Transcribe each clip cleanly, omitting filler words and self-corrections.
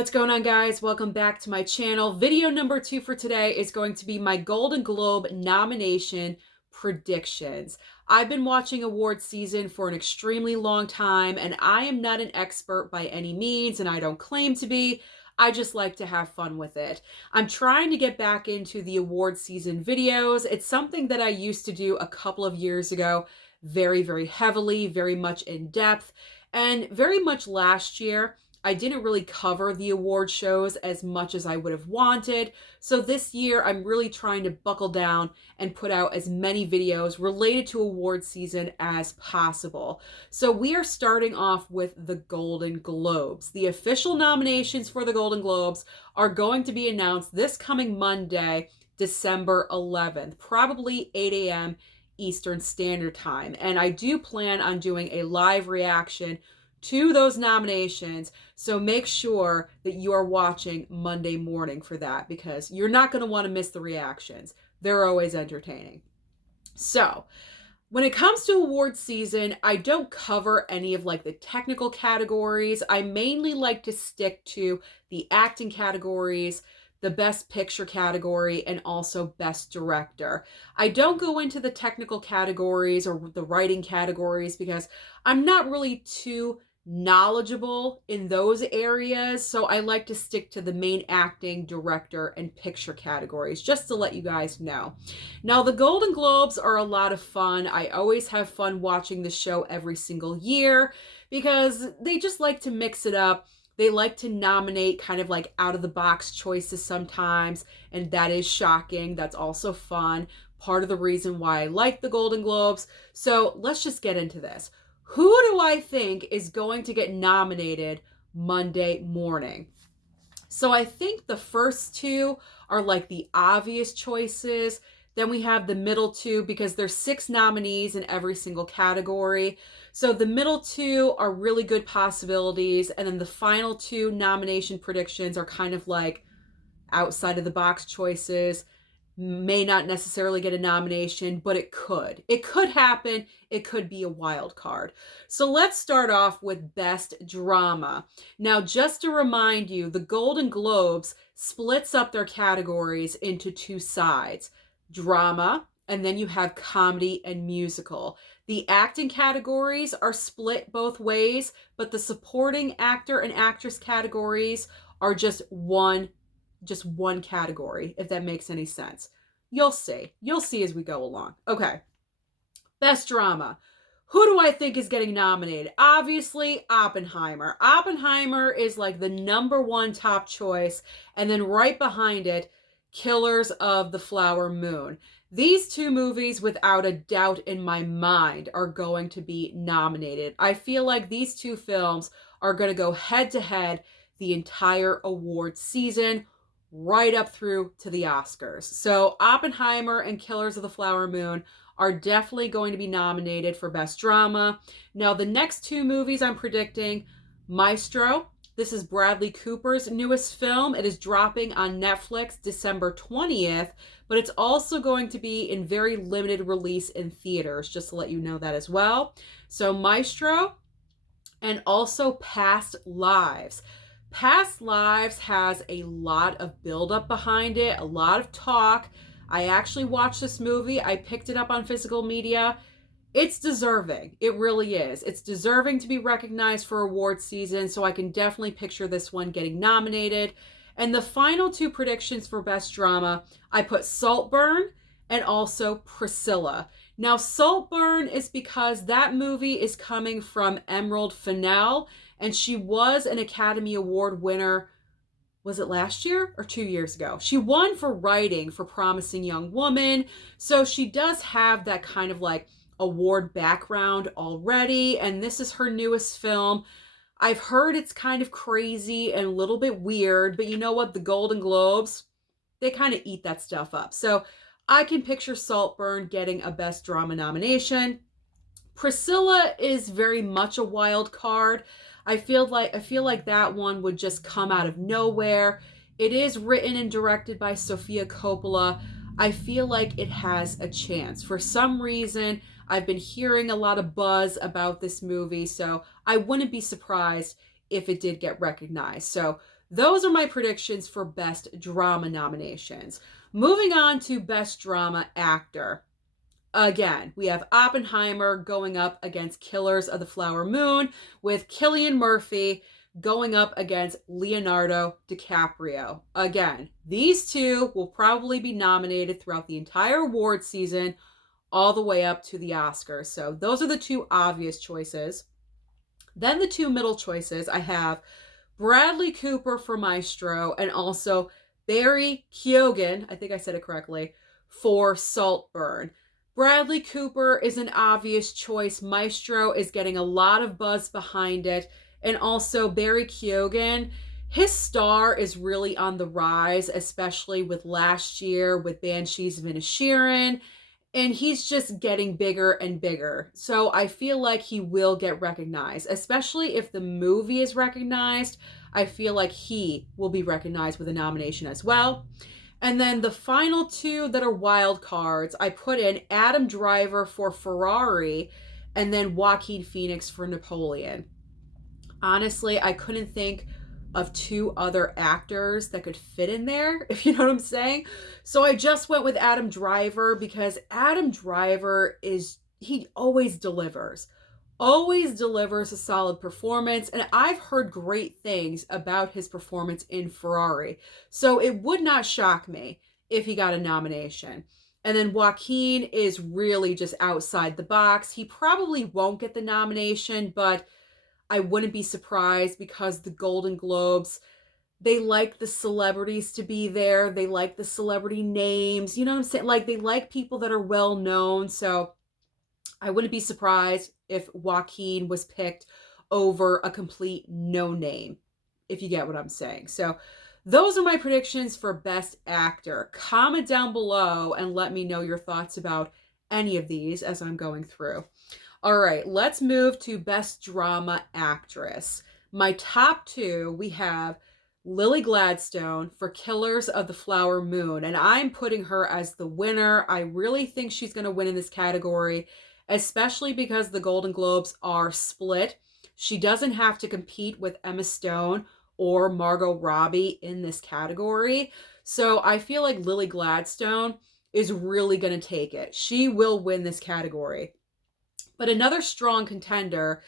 What's going on, guys? Welcome back to my channel. Video number 2 for today is going to be my Golden Globe nomination predictions. I've been watching award season for an extremely long time, and I am not an expert by any means, and I don't claim to be. I just like to have fun with it. I'm trying to get back into the award season videos. It's something that I used to do a couple of years ago, very heavily, very much in depth, and very much last year. I didn't really cover the award shows as much as I would have wanted. So this year, I'm really trying to buckle down and put out as many videos related to award season as possible. So we are starting off with the Golden Globes. The official nominations for the Golden Globes are going to be announced this coming Monday, December 11th, probably 8 a.m. Eastern Standard Time. And I do plan on doing a live reaction to those nominations, so make sure that you are watching Monday morning for that, because you're not going to want to miss the reactions. They're always entertaining. So when it comes to award season, I don't cover any of the technical categories. I mainly like to stick to the acting categories, the best picture category, and also best director. I don't go into the technical categories or the writing categories because I'm not really too knowledgeable in those areas, so I like to stick to the main acting, director, and picture categories, just to let you guys know. Now, the Golden Globes are a lot of fun. I always have fun watching the show every single year because they just like to mix it up. They like to nominate kind of out of the box choices sometimes, and that is shocking. That's also fun. Part of the reason why I like the Golden Globes. So let's just get into this. Who do I think is going to get nominated Monday morning? So I think the first two are the obvious choices. Then we have the middle two because there's 6 nominees in every single category. So the middle two are really good possibilities. And then the final 2 nomination predictions are kind of outside of the box choices. May not necessarily get a nomination, but it could. It could happen. It could be a wild card. So let's start off with Best Drama. Now, just to remind you, the Golden Globes splits up their categories into 2 sides. Drama, and then you have comedy and musical. The acting categories are split both ways, but the supporting actor and actress categories are just one category, if that makes any sense. You'll see. You'll see as we go along. Okay. Best Drama. Who do I think is getting nominated? Obviously, Oppenheimer. Oppenheimer is the number 1 top choice, and then right behind it, Killers of the Flower Moon. These 2 movies, without a doubt in my mind, are going to be nominated. I feel like these 2 films are going to go head to head the entire award season, right up through to the Oscars. So Oppenheimer and Killers of the Flower Moon are definitely going to be nominated for Best Drama. Now, the next 2 movies I'm predicting, Maestro. This is Bradley Cooper's newest film. It is dropping on Netflix December 20th, but it's also going to be in very limited release in theaters, just to let you know that as well. So Maestro, and also Past Lives. Past Lives has a lot of buildup behind it, a lot of talk. I actually watched this movie. I picked it up on physical media. It's deserving. It really is. It's deserving to be recognized for award season, so I can definitely picture this one getting nominated. And the final 2 predictions for Best Drama, I put Saltburn and also Priscilla. Now, Saltburn is because that movie is coming from Emerald Fennell, and she was an Academy Award winner. Was it last year or 2 years ago? She won for writing for Promising Young Woman. So she does have that kind of award background already. And this is her newest film. I've heard it's kind of crazy and a little bit weird, but you know what? The Golden Globes, they kind of eat that stuff up. So I can picture Saltburn getting a Best Drama nomination. Priscilla is very much a wild card. I feel like that one would just come out of nowhere. It is written and directed by Sofia Coppola. I feel like it has a chance. For some reason, I've been hearing a lot of buzz about this movie, so I wouldn't be surprised if it did get recognized. So those are my predictions for Best Drama nominations. Moving on to Best Drama Actor. Again, we have Oppenheimer going up against Killers of the Flower Moon, with Cillian Murphy going up against Leonardo DiCaprio. Again, these two will probably be nominated throughout the entire award season, all the way up to the Oscars. So those are the two obvious choices. Then the two middle choices, I have Bradley Cooper for Maestro and also Barry Keoghan, I think I said it correctly, for Saltburn. Bradley Cooper is an obvious choice. Maestro is getting a lot of buzz behind it. And also Barry Keoghan, his star is really on the rise, especially with last year with Banshees of Inisherin. And he's just getting bigger and bigger. So I feel like he will get recognized, especially if the movie is recognized. I feel like he will be recognized with a nomination as well. And then the final two that are wild cards, I put in Adam Driver for Ferrari and then Joaquin Phoenix for Napoleon. Honestly, I couldn't think of two other actors that could fit in there, if you know what I'm saying. So I just went with Adam Driver because Adam Driver he always delivers. Always delivers a solid performance, and I've heard great things about his performance in Ferrari. So it would not shock me if he got a nomination. And then Joaquin is really just outside the box. He probably won't get the nomination, but I wouldn't be surprised because the Golden Globes, they like the celebrities to be there. They like the celebrity names. You know what I'm saying? Like, they like people that are well known. So I wouldn't be surprised if Joaquin was picked over a complete no name, if you get what I'm saying. So those are my predictions for Best Actor. Comment down below and let me know your thoughts about any of these as I'm going through. All right, let's move to Best Drama Actress. My top two, we have Lily Gladstone for Killers of the Flower Moon, and I'm putting her as the winner. I really think she's going to win in this category, especially because the Golden Globes are split. She doesn't have to compete with Emma Stone or Margot Robbie in this category. So I feel like Lily Gladstone is really going to take it. She will win this category. But another strong contender,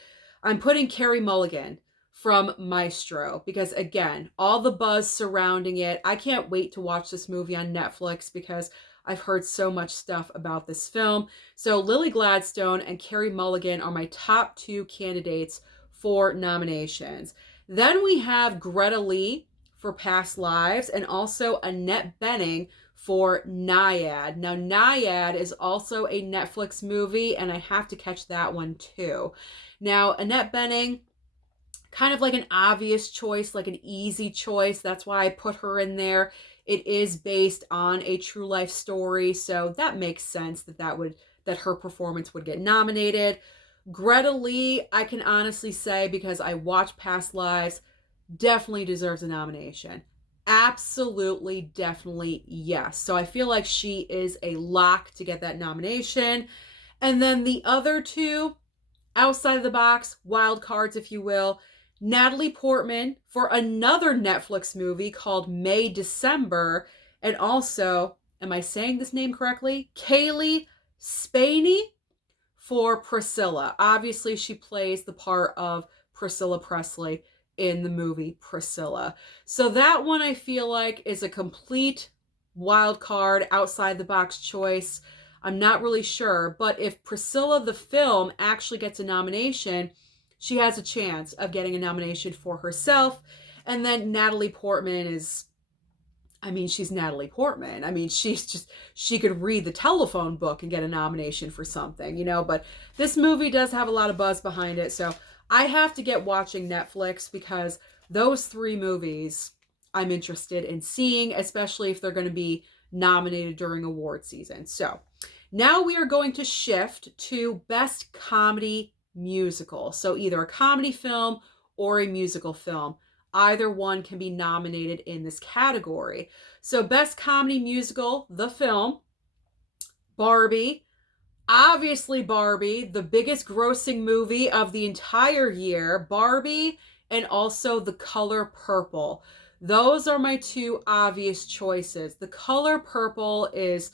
I'm putting Carey Mulligan from Maestro because, again, all the buzz surrounding it. I can't wait to watch this movie on Netflix because I've heard so much stuff about this film. So Lily Gladstone and Carey Mulligan are my top two candidates for nominations. Then we have Greta Lee for Past Lives and also Annette Bening for Nyad. Now, Nyad is also a Netflix movie, and I have to catch that one too. Now, Annette Bening, kind of like an obvious choice, like an easy choice. That's why I put her in there. It is based on a true life story, so that makes sense that her performance would get nominated. Greta Lee, I can honestly say, because I watched Past Lives, definitely deserves a nomination. Absolutely, definitely, yes. So I feel like she is a lock to get that nomination. And then the other two, outside of the box, wild cards, if you will, Natalie Portman for another Netflix movie called May December, and also, am I saying this name correctly? Kaylee Spaney for Priscilla. Obviously, she plays the part of Priscilla Presley in the movie Priscilla. So that one I feel like is a complete wild card, outside the box choice. I'm not really sure, but if Priscilla the film actually gets a nomination, she has a chance of getting a nomination for herself. And then Natalie Portman is, she's Natalie Portman. She could read the telephone book and get a nomination for something, but this movie does have a lot of buzz behind it. So I have to get watching Netflix because those three movies I'm interested in seeing, especially if they're going to be nominated during award season. So now we are going to shift to Best Comedy Musical. So either a comedy film or a musical film. Either one can be nominated in this category. So Best Comedy Musical, the film, Barbie. Obviously Barbie, the biggest grossing movie of the entire year. Barbie and also The Color Purple. Those are my two obvious choices. The Color Purple is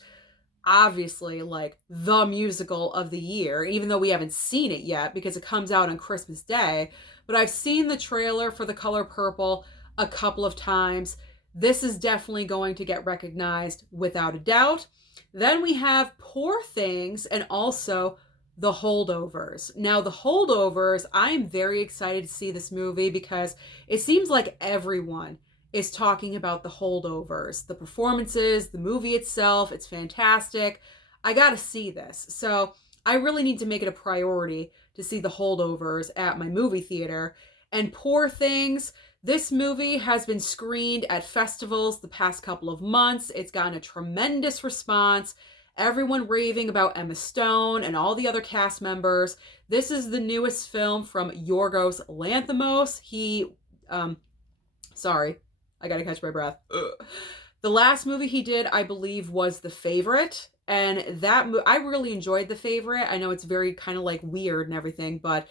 obviously like the musical of the year, even though we haven't seen it yet because it comes out on Christmas Day. But I've seen the trailer for The Color Purple a couple of times. This is definitely going to get recognized without a doubt. Then we have Poor Things and also The Holdovers. Now, The Holdovers, I am very excited to see this movie because it seems like everyone is talking about The Holdovers, the performances, the movie itself. It's fantastic. I got to see this. So I really need to make it a priority to see The Holdovers at my movie theater. And Poor Things, this movie has been screened at festivals the past couple of months. It's gotten a tremendous response. Everyone raving about Emma Stone and all the other cast members. This is the newest film from Yorgos Lanthimos. Sorry, I gotta catch my breath. Ugh. The last movie he did, I believe, was The Favorite. And I really enjoyed The Favorite. I know it's very kind of like weird and everything, but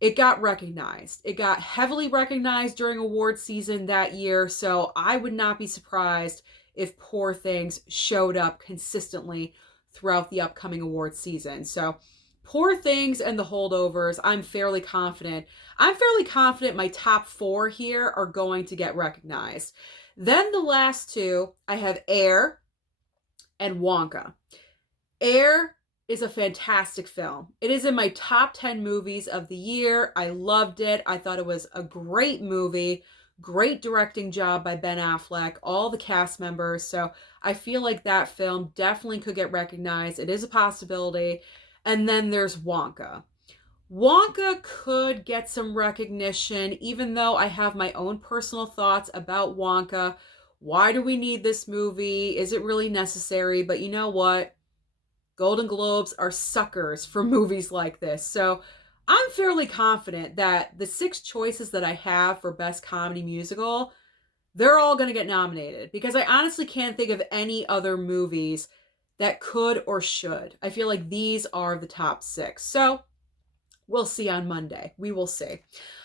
it got recognized. It got heavily recognized during award season that year. So I would not be surprised if Poor Things showed up consistently throughout the upcoming award season. So Poor Things and The Holdovers, I'm fairly confident. I'm fairly confident my top 4 here are going to get recognized. Then the last two, I have Air and Wonka. Air is a fantastic film. It is in my top 10 movies of the year. I loved it. I thought it was a great movie. Great directing job by Ben Affleck, all the cast members. So I feel like that film definitely could get recognized. It is a possibility. And then there's Wonka. Wonka could get some recognition, even though I have my own personal thoughts about Wonka. Why do we need this movie? Is it really necessary? But you know what? Golden Globes are suckers for movies like this. So I'm fairly confident that the 6 choices that I have for Best Comedy Musical, they're all going to get nominated because I honestly can't think of any other movies that could or should. I feel like these are the top 6. So we'll see on Monday. We will see.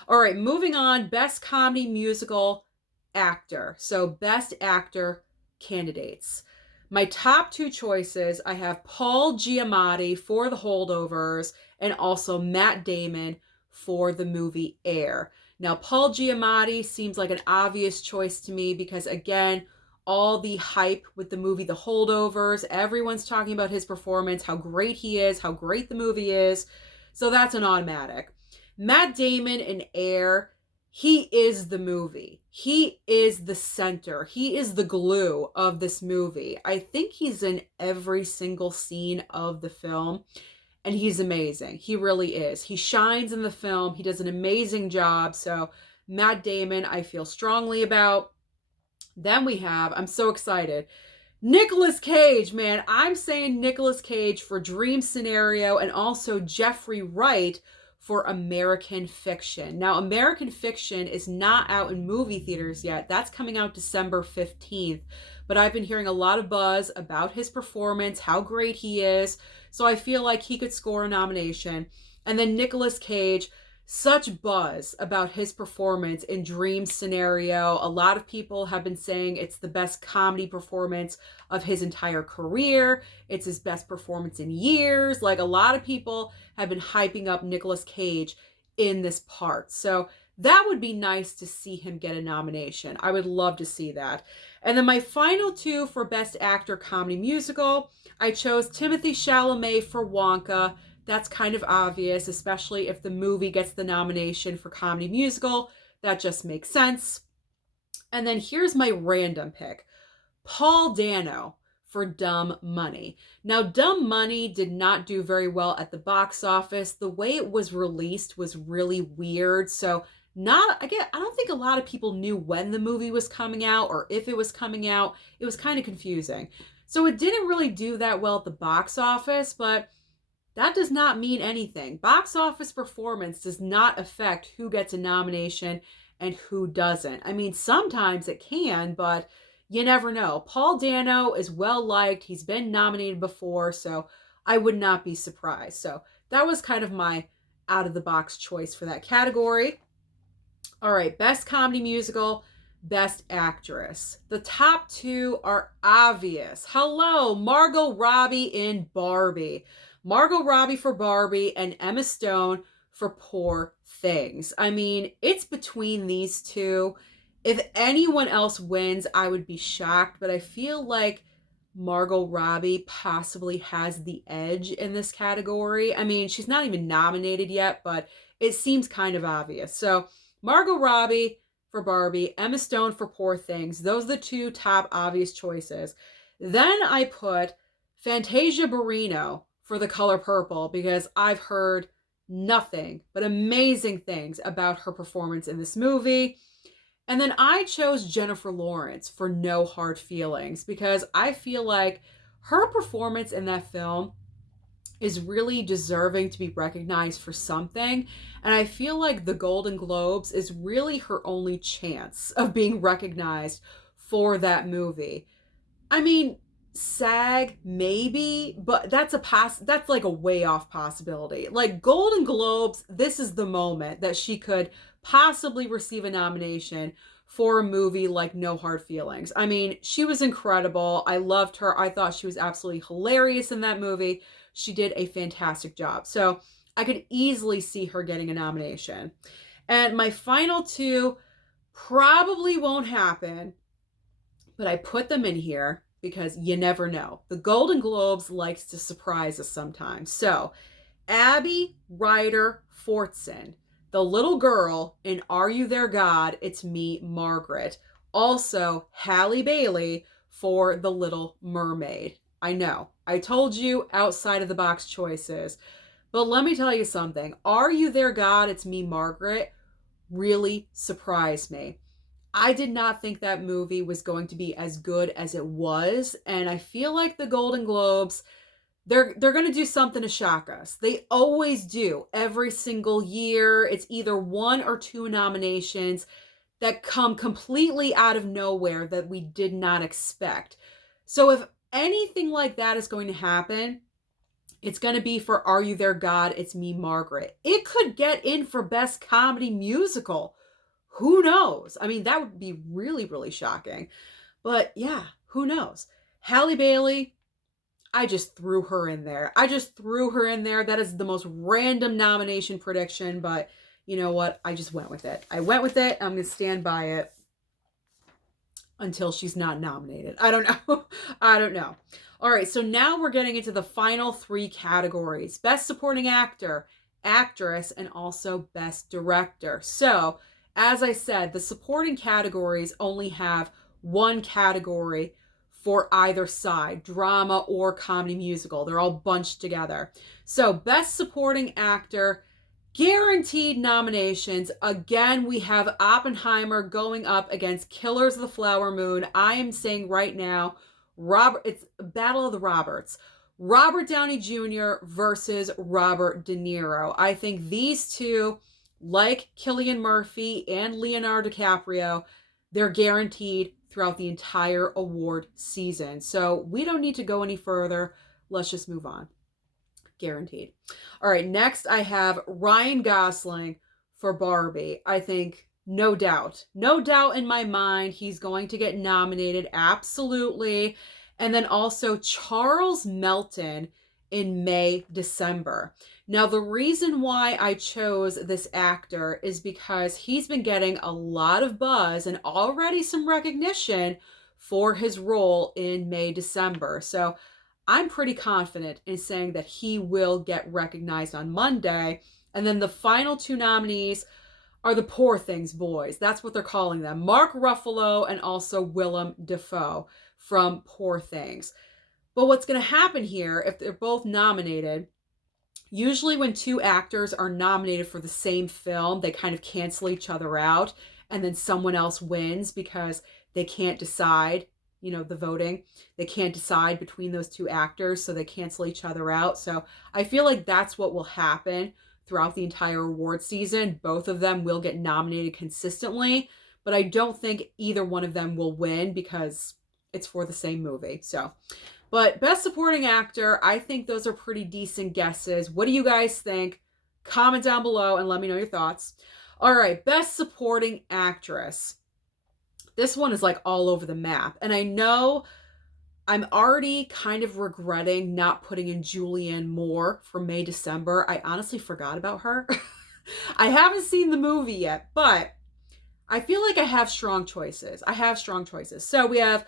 All right, moving on. Best Comedy Musical Actor. So Best Actor candidates. My top 2 choices, I have Paul Giamatti for The Holdovers and also Matt Damon for the movie Air. Now, Paul Giamatti seems like an obvious choice to me because, again, all the hype with the movie The Holdovers, everyone's talking about his performance, how great he is, how great the movie is. So that's an automatic. Matt Damon in Air, he is the movie. He is the center. He is the glue of this movie. I think he's in every single scene of the film, and he's amazing. He really is. He shines in the film. He does an amazing job. So Matt Damon, I feel strongly about. Then we have, I'm so excited, Nicolas Cage, man. I'm saying Nicolas Cage for Dream Scenario and also Jeffrey Wright for American Fiction. Now, American Fiction is not out in movie theaters yet. That's coming out December 15th. But I've been hearing a lot of buzz about his performance, how great he is. So I feel like he could score a nomination. And then Nicolas Cage, such buzz about his performance in Dream Scenario. A lot of people have been saying it's the best comedy performance of his entire career. It's his best performance in years. Like, a lot of people have been hyping up Nicolas Cage in this part. So that would be nice to see him get a nomination. I would love to see that. And then my final 2 for Best Actor Comedy Musical, I chose Timothée Chalamet for Wonka. That's kind of obvious, especially if the movie gets the nomination for Comedy Musical. That just makes sense. And then here's my random pick. Paul Dano for Dumb Money. Now, Dumb Money did not do very well at the box office. The way it was released was really weird. So I don't think a lot of people knew when the movie was coming out or if it was coming out. It was kind of confusing. So it didn't really do that well at the box office, but that does not mean anything. Box office performance does not affect who gets a nomination and who doesn't. I mean, sometimes it can, but you never know. Paul Dano is well liked. He's been nominated before, so I would not be surprised. So that was kind of my out of the box choice for that category. All right, Best Comedy Musical. Best Actress. The top two are obvious. Hello, Margot Robbie in Barbie. Margot Robbie for Barbie and Emma Stone for Poor Things. I mean, it's between these two. If anyone else wins, I would be shocked, but I feel like Margot Robbie possibly has the edge in this category. I mean, she's not even nominated yet, but it seems kind of obvious. So, Margot Robbie for Barbie, Emma Stone for Poor Things. Those are the two top obvious choices. Then I put Fantasia Barrino for The Color Purple because I've heard nothing but amazing things about her performance in this movie. And then I chose Jennifer Lawrence for No Hard Feelings because I feel like her performance in that film is really deserving to be recognized for something. And I feel like the Golden Globes is really her only chance of being recognized for that movie. I mean, SAG maybe, but that's like a way off possibility. Like Golden Globes, this is the moment that she could possibly receive a nomination for a movie like No Hard Feelings. I mean, she was incredible. I loved her. I thought she was absolutely hilarious in that movie. She did a fantastic job. So I could easily see her getting a nomination. And my final two probably won't happen, but I put them in here because you never know. The Golden Globes likes to surprise us sometimes. So Abby Ryder Fortson, the little girl in Are You There, God? It's Me, Margaret. Also, Halle Bailey for The Little Mermaid. I know, I told you outside of the box choices, but let me tell you something. Are You There, God? It's Me, Margaret really surprised me. I did not think that movie was going to be as good as it was, and I feel like the Golden Globes, they're going to do something to shock us. They always do every single year. It's either one or two nominations that come completely out of nowhere that we did not expect. So if anything like that is going to happen, it's going to be for Are You There, God? It's Me, Margaret. It could get in for Best Comedy Musical. Who knows? I mean, that would be really, really shocking. But yeah, who knows? Halle Bailey, I just threw her in there. That is the most random nomination prediction, but you know what? I just went with it. I'm going to stand by it until she's not nominated. I don't know. All right, so now we're getting into the final three categories. Best Supporting Actor, Actress, and also Best Director. So, as I said, the supporting categories only have one category for either side, drama or comedy musical. They're all bunched together. So, Best Supporting Actor, guaranteed nominations. Again, we have Oppenheimer going up against Killers of the Flower Moon. I am saying right now, it's Battle of the Roberts. Robert Downey Jr. versus Robert De Niro. I think these two, like Cillian Murphy and Leonardo DiCaprio, they're guaranteed throughout the entire award season. So we don't need to go any further. Let's just move on. Guaranteed. All right, next I have Ryan Gosling for Barbie. I think no doubt in my mind he's going to get nominated, absolutely. And then also Charles Melton in May, December. Now, the reason why I chose this actor is because he's been getting a lot of buzz and already some recognition for his role in May, December. So I'm pretty confident in saying that he will get recognized on Monday. And then the final two nominees are the Poor Things boys. That's what they're calling them. Mark Ruffalo and also Willem Dafoe from Poor Things. But what's going to happen here, if they're both nominated, usually when two actors are nominated for the same film, they kind of cancel each other out, and then someone else wins because they can't decide, the voting. They can't decide between those two actors, so they cancel each other out. So I feel like that's what will happen throughout the entire award season. Both of them will get nominated consistently, but I don't think either one of them will win because it's for the same movie. So, but Best Supporting Actor, I think those are pretty decent guesses. What do you guys think? Comment down below and let me know your thoughts. All right, Best Supporting Actress. This one is like all over the map. And I know I'm already kind of regretting not putting in Julianne Moore for May, December. I honestly forgot about her. I haven't seen the movie yet, but I feel like I have strong choices. So we have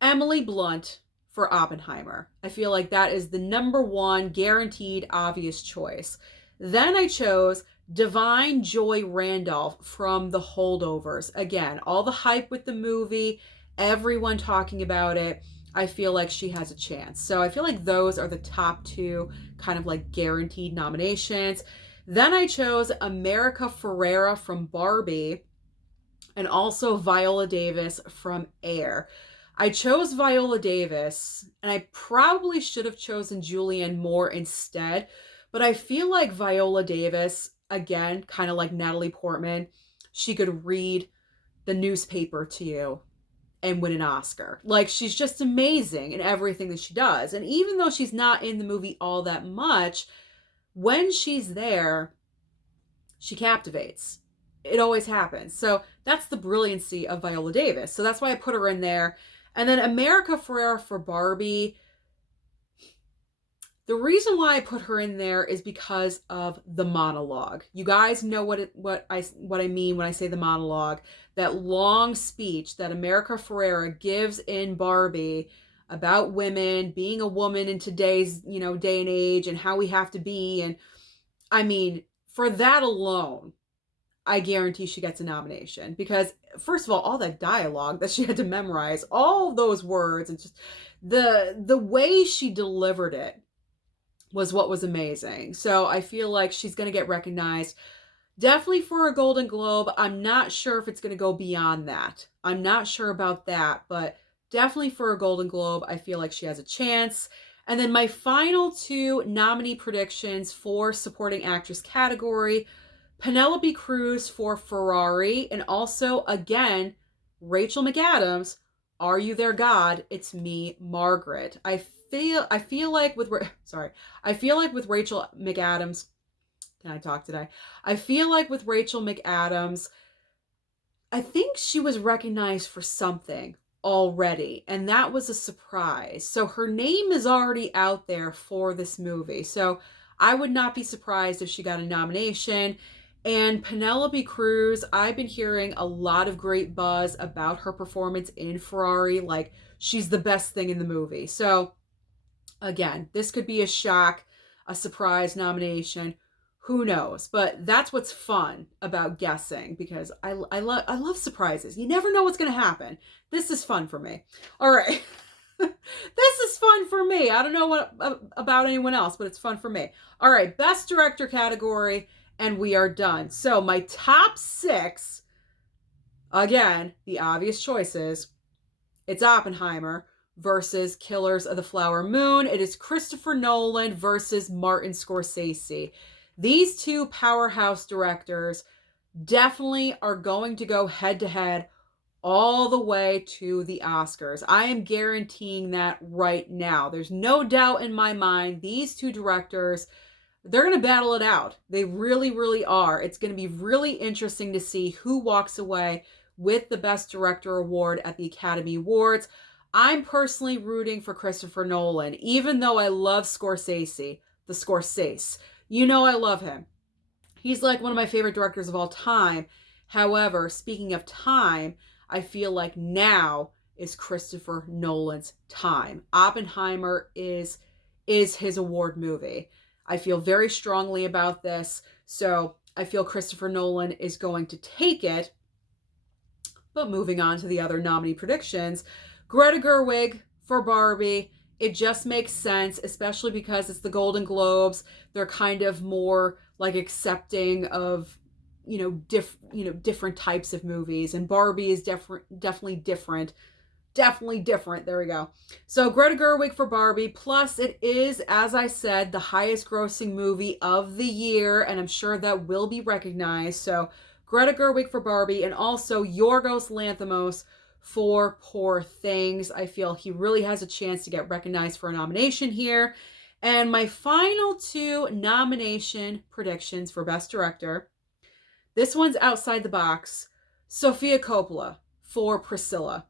Emily Blunt for Oppenheimer. I feel like that is the number one guaranteed obvious choice. Then I chose Divine Joy Randolph from The Holdovers. Again, all the hype with the movie, everyone talking about it. I feel like she has a chance. So I feel like those are the top two kind of like guaranteed nominations. Then I chose America Ferrera from Barbie and also Viola Davis from Air. I chose Viola Davis, and I probably should have chosen Julianne Moore instead, but I feel like Viola Davis, again, kind of like Natalie Portman, she could read the newspaper to you and win an Oscar. Like, she's just amazing in everything that she does. And even though she's not in the movie all that much, when she's there, she captivates. It always happens. So that's the brilliancy of Viola Davis. So that's why I put her in there. And then America Ferrera for Barbie. The reason why I put her in there is because of the monologue. You guys know what I mean when I say the monologue. That long speech that America Ferrera gives in Barbie about women, being a woman in today's, day and age, and how we have to be. And I mean, for that alone, I guarantee she gets a nomination, because first of all that dialogue that she had to memorize, all those words, and just the way she delivered it was what was amazing. So I feel like she's going to get recognized definitely for a Golden Globe. I'm not sure if it's going to go beyond that. I'm not sure about that, but definitely for a Golden Globe, I feel like she has a chance. And then my final two nominee predictions for supporting actress category: Penelope Cruz for Ferrari, and also, again, Rachel McAdams, Are You There, God? It's Me, Margaret. I feel like with Rachel McAdams, can I talk today? I feel like with Rachel McAdams, I think she was recognized for something already, and that was a surprise. So her name is already out there for this movie. So I would not be surprised if she got a nomination. And Penelope Cruz, I've been hearing a lot of great buzz about her performance in Ferrari. Like, she's the best thing in the movie. So again, this could be a shock, a surprise nomination. Who knows? But that's what's fun about guessing, because I love surprises. You never know what's going to happen. This is fun for me. All right. This is fun for me. I don't know what about anyone else, but it's fun for me. All right, Best Director category, and we are done. So my top 6, again, the obvious choices. It's Oppenheimer versus Killers of the Flower Moon. It is Christopher Nolan versus Martin Scorsese. These two powerhouse directors definitely are going to go head to head all the way to the Oscars. I am guaranteeing that right now. There's no doubt in my mind these two directors, they're going to battle it out. They really, really are. It's going to be really interesting to see who walks away with the Best Director award at the Academy Awards. I'm personally rooting for Christopher Nolan, even though I love Scorsese, the Scorsese. You know I love him. He's like one of my favorite directors of all time. However, speaking of time, I feel like now is Christopher Nolan's time. Oppenheimer is his award movie. I feel very strongly about this. So I feel Christopher Nolan is going to take it. But moving on to the other nominee predictions, Greta Gerwig for Barbie. It just makes sense, especially because it's the Golden Globes. They're kind of more like accepting of, different types of movies. And Barbie is definitely different. Definitely different. There we go. So Greta Gerwig for Barbie. Plus, it is, as I said, the highest grossing movie of the year. And I'm sure that will be recognized. So Greta Gerwig for Barbie. And also Yorgos Lanthimos for Poor Things. I feel he really has a chance to get recognized for a nomination here. And my final 2 nomination predictions for Best Director. This one's outside the box. Sofia Coppola for Priscilla,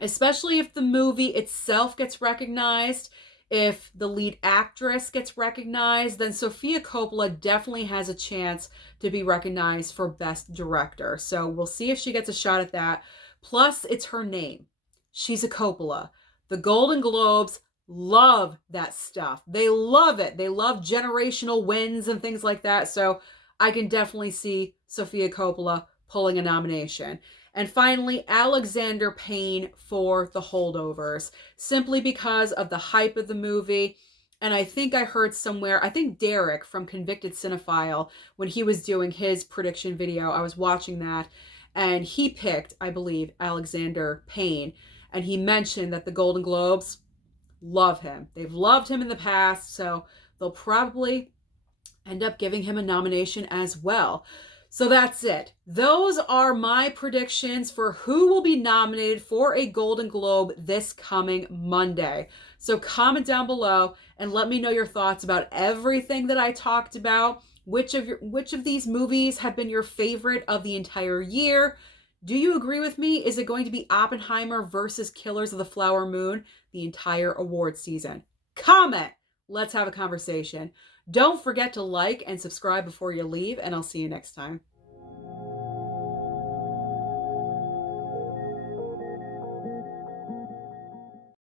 especially if the movie itself gets recognized. If the lead actress gets recognized, then Sofia Coppola definitely has a chance to be recognized for Best Director. So we'll see if she gets a shot at that. Plus, it's her name. She's a Coppola. The Golden Globes love that stuff. They love it. They love generational wins and things like that. So I can definitely see Sofia Coppola pulling a nomination. And finally, Alexander Payne for The Holdovers, simply because of the hype of the movie. And I think I heard somewhere, I think Derek from Convicted Cinephile, when he was doing his prediction video, I was watching that, and he picked, I believe, Alexander Payne. And he mentioned that the Golden Globes love him. They've loved him in the past, so they'll probably end up giving him a nomination as well. So that's it. Those are my predictions for who will be nominated for a Golden Globe this coming Monday. So comment down below and let me know your thoughts about everything that I talked about. Which of these movies have been your favorite of the entire year? Do you agree with me? Is it going to be Oppenheimer versus Killers of the Flower Moon the entire award season? Comment. Let's have a conversation. Don't forget to like and subscribe before you leave, and I'll see you next time.